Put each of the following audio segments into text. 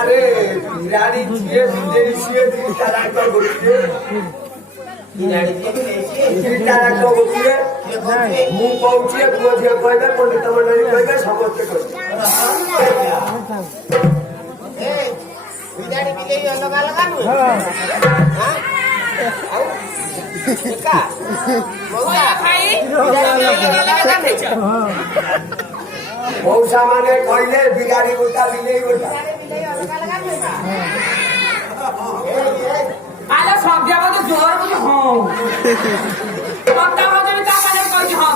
अरे बिराड़ी छे बिलेई छे तारा को बोलिए बिराड़ी छे तारा को बोलिए मु पहुंचे बुझे कहबे पंडित मंडली कहबे समस्त कहबे ए बिराड़ी बिलेई अलग अलग नु हां का मौसा भाई मौसा माने कहले बिगाड़ी गोटा बिलेई गोटा आला सब जगह तो जोर बोले हां पत्ता बजे भी का माने कहि हां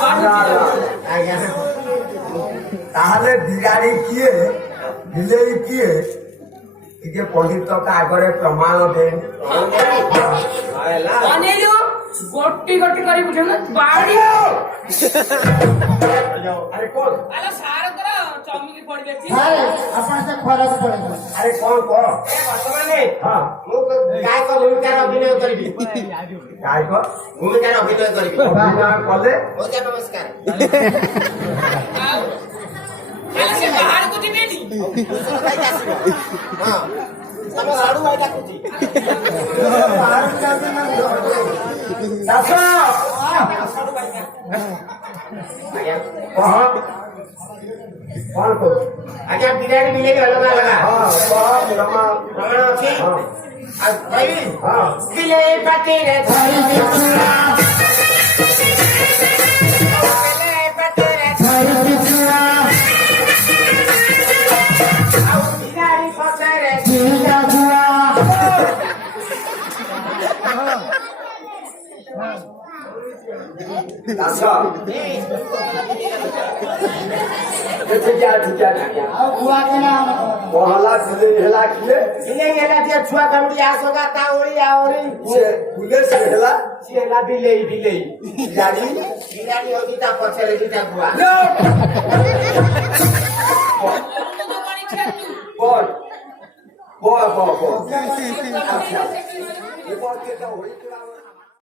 ताहले बिगाड़ी किए बिलेई किए इके पंडित का आगरे प्रमाण देन अनेलु गोटी गोटी करी बुझे ना बाड़ी अरे कौन आला सार करा चौमी की पड़ी बेटी अरे अपन से फरक पड़ेगा अरे कौन कौन ए वर्तमाने हां मु गाय को भूमिका अभिनय करबी गाय को भूमिका अभिनय करबी अभिनय कले मौजा नमस्कार आला से बाहर को बेटी हां तब साडू भाई डाकुची सासो कहां कौन को आजा बिराड़ी बिलेई अलग अलग हां कहां ब्रह्मा प्रमाण अछि हां आ भाई हां बिलेई पाटी रे धरी बिछुआ बिलेई पाटी रे धरी बिछुआ आ बिराड़ी पाटी रे जिया जुआ सासो ठीक है और बुआ के नाम मोहल्ला से हेला किए बिलेई हेला जे छुआ काउडी आसोगा ता ओरी आओरी से पुलिस से हेला सिला बिलेई बिलेई गाड़ी बिराड़ी होगी ता पछरे दिता गुआ बोल बोल बोल बोल अच्छा ये बात के तो होई